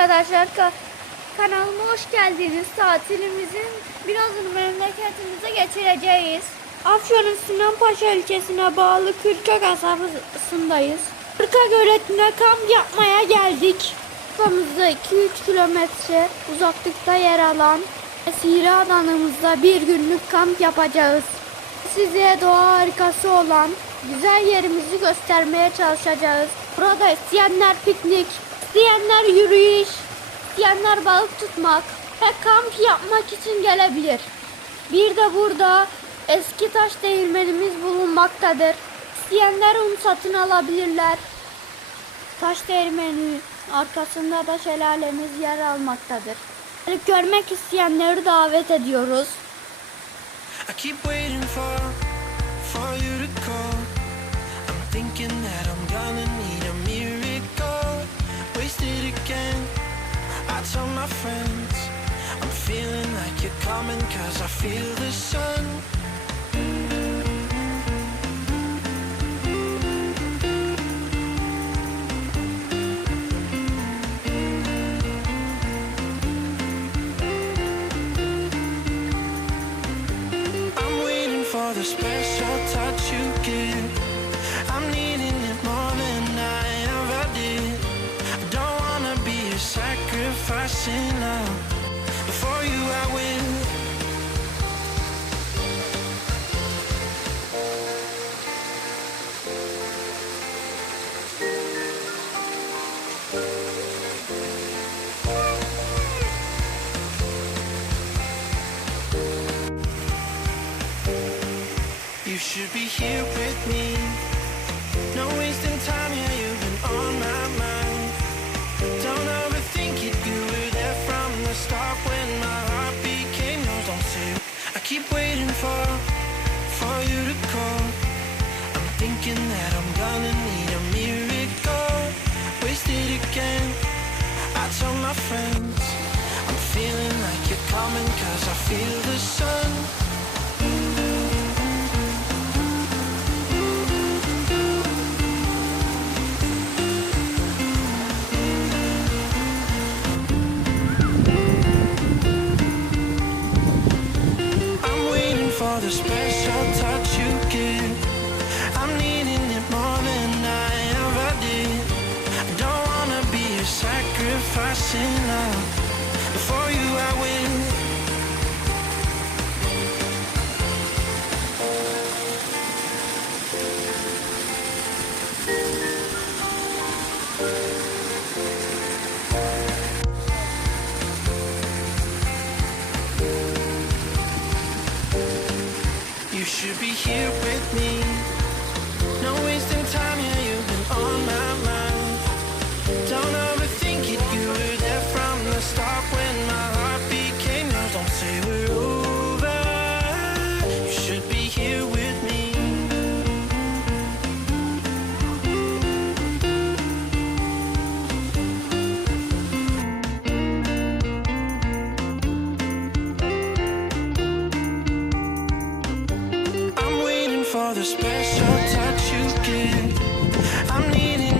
arkadaşlar, kanalıma hoş geldiniz. Tatilimizin birazını memleketimize geçireceğiz. Afyon'un Sinampaşa ilçesine bağlı KIRKA Kasabasındayız. Kırka Göletinde kamp yapmaya geldik. Kasabamızda 2-3 kilometre uzaklıkta yer alan Mesi alanımızda bir günlük kamp yapacağız. Size doğa harikası olan güzel yerimizi göstermeye çalışacağız. Burada isteyenler piknik, isteyenler yürüyüş, isteyenler balık tutmak ve kamp yapmak için gelebilir. Bir de burada eski taş değirmenimiz bulunmaktadır. İsteyenler un satın alabilirler. Taş değirmenin arkasında da şelalemiz yer almaktadır. Görmek isteyenleri davet ediyoruz. I keep waiting for you to call. I'm thinking that I'm gonna need a miracle. Wasted again. I tell my friends I'm feeling like you're coming 'cause I feel the sun. For the special touch you give, I'm needing it more than I ever did. I don't wanna be a sacrificing love. For you I will. You should be here with me. No wasting time, yeah, you've been on my mind. Don't overthink it, you were there from the start when my heart became yours. Don't say I keep waiting for you to call. I'm thinking that I'm gonna need a miracle. Wasted again. I tell my friends I'm feeling like you're coming 'cause I feel the sun. For the special touch you give, I'm needing it more than I ever did. I don't wanna be a sacrificing love. For you I will. You should be here with me. No wasting time, yeah, you've been on my mind. Don't overthink it, you were there from the start when my heart became yours. Don't say we're over. You should be here with me. For the special touch you give, I'm needing